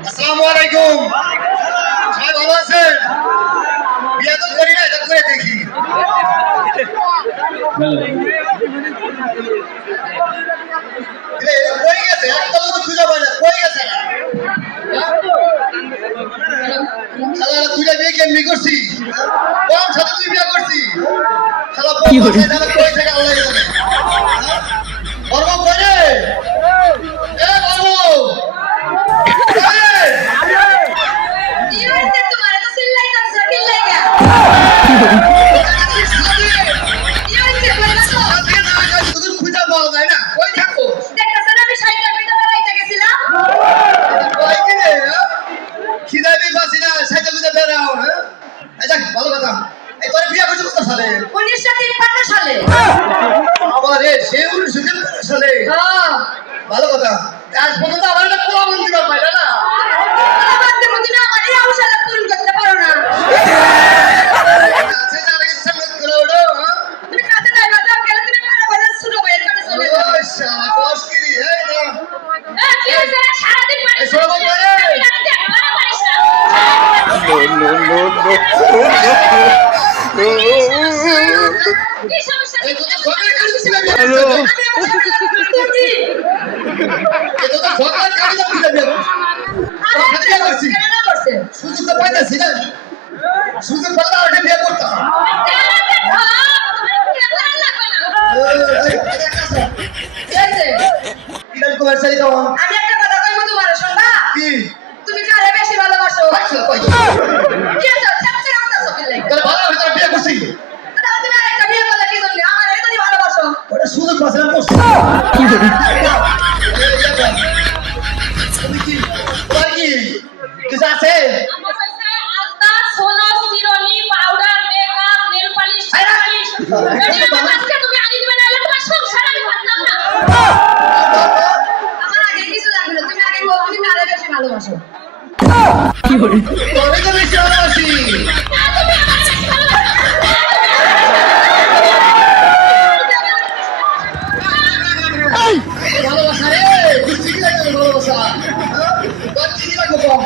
আসসালামু আলাইকুম সবাই ভালো আছেন? বিয়ে তো করি গেছে? একটা তো খুঁজে পাই না তুই বিয়ে করছি কোন সাথে তুই বিয়ে করছি কি করে? খিদাবি বাসি না সাইজে বেরাও হ্যাঁ? আচ্ছা ভালো কথা। এই তোর বিয়ে সালে উনিশশো তিপ্পান্ন সালে বাবা রে সে উনিশশো তিপ্পান্ন সালে হ্যাঁ ভালো কথা আজ পর্যন্ত আমার একটা পোলা মন্দির পাইলা না বাদে মধ্যে না আমার এই হ্যালো। তো সুযোগ পাইতেছি না সুযোগ পাইলে আরেকটা বিয়ে করতাম আমি একটা কথা কইবো তোমার শুনবা? কি? তুমি কারে বেশি ভালোবাসো? আগে বলো? তুমি কারে কি তোর তোর তোর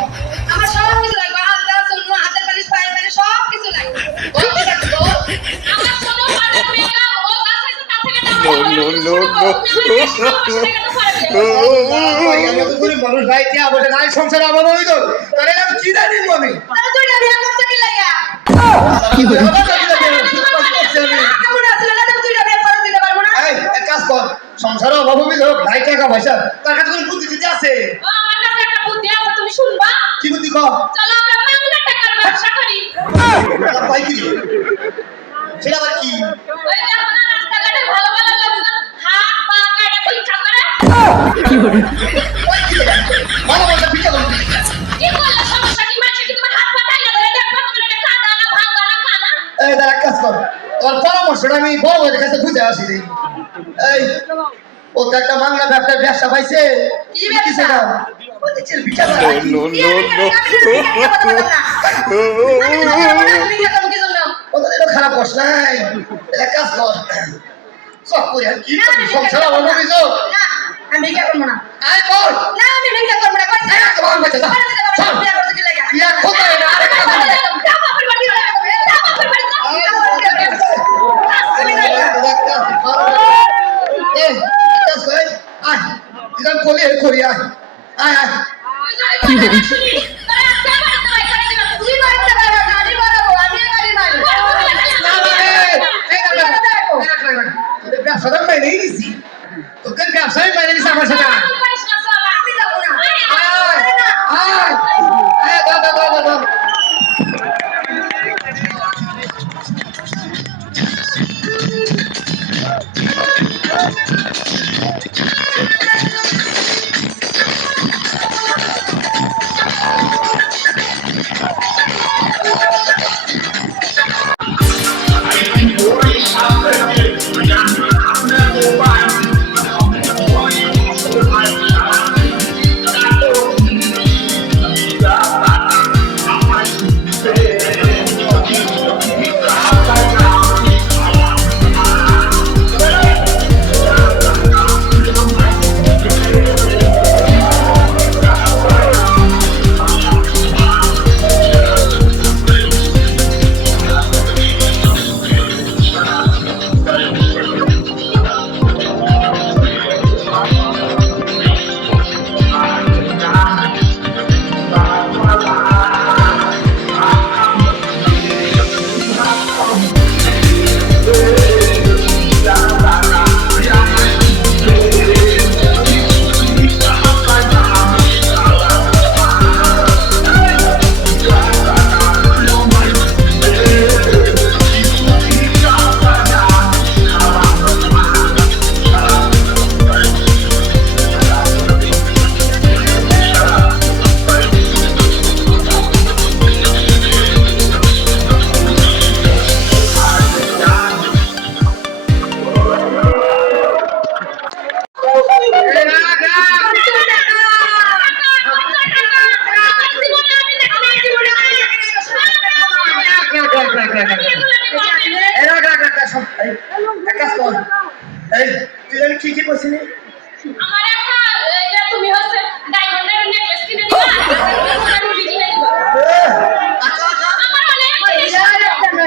তার ভাই কে আবার নাই সংসার আবার কি করে কেমন আসলে না তুমি তুই না বিয়ে করে দিতে পারব না এই এক কাজ কর সংসার অভাব হোক নাই টাকা পয়সা তার কাছে কোনো বুদ্ধি টুদ্ধি আছে? আমার কাছে একটা বুদ্ধি আছে তুমি শুনবা? কি বুদ্ধি কর চলো আমরা বাংলা টাকার ব্যবসা করি। সেটা আবার কি? ওই যে এখন রাস্তাঘাটে ভালো ভালো লোকজন হাত পা কাটা ভিক্ষা করে। কি রে? ভালো মতো পিঠা করবি কি করলে সমস্যা কি মাঝে কি তোমার হাত পা টাইনা ধরে দেখবা তোমার এটা কাটা না ভাঙা না খানা? এই দাঁড়া কাজ কর। তোর পরামর্শটা আমি বড় কাছে বুঝে আসি রে এই ও তো একটা বাংলা ব্যবসা ব্যবসা পাইছে কি সেটা ভিক্ষা করে খারাপ করছ নাই কাজ কর সব করে আর কি সংসার আমার মনে আমি বিয়ে করব না আয় কর না আমি বিয়ে করব না এই, তোমার বাচ্চা, যা। করে দিতে পারব না, বিয়ে করতে কি লাগে বিয়ে করতে হবে না, আরে কথা বলে। দাও বাপের বাড়ি যাও, দাও বাপের বাড়ি যাও, আয়, দাও বাপের বাড়ি যাও। আসলে না। এক কাজ কর। এ, এক কাজ কর, এই, আয়, এই করি, আয়। আয়, আয়। আমার একটা এই তুমি হচ্ছে ডায়মন্ডের নেকলেস কিনে দিবা আর রুবি কিনে দিবা আচ্ছা আচ্ছা আমার অনেক আমার একটা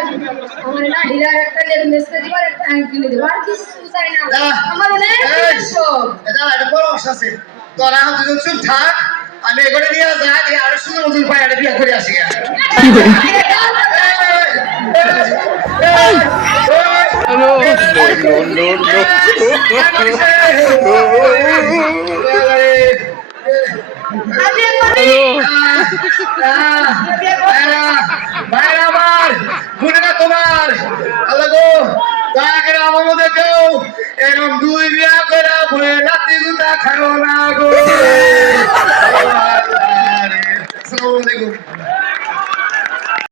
আমার না হীরার একটা নেকলেস দিবার একটা আংটি দিবার আর কিছু চাই না আমার অনেক সব। এটা একটা পরামর্শ আছে তোরা এখন দুজন চুপ থাক আমি এগুলো নিয়ে যাই আর সুন্দর মতন পাই একটা বিয়ে করে আসি গা। No, no, no, তোমার আল্লাহ গো আমার মধ্যে কেউ এরকম দুই বিয়া করে রাত্রি গুতা খাও না গো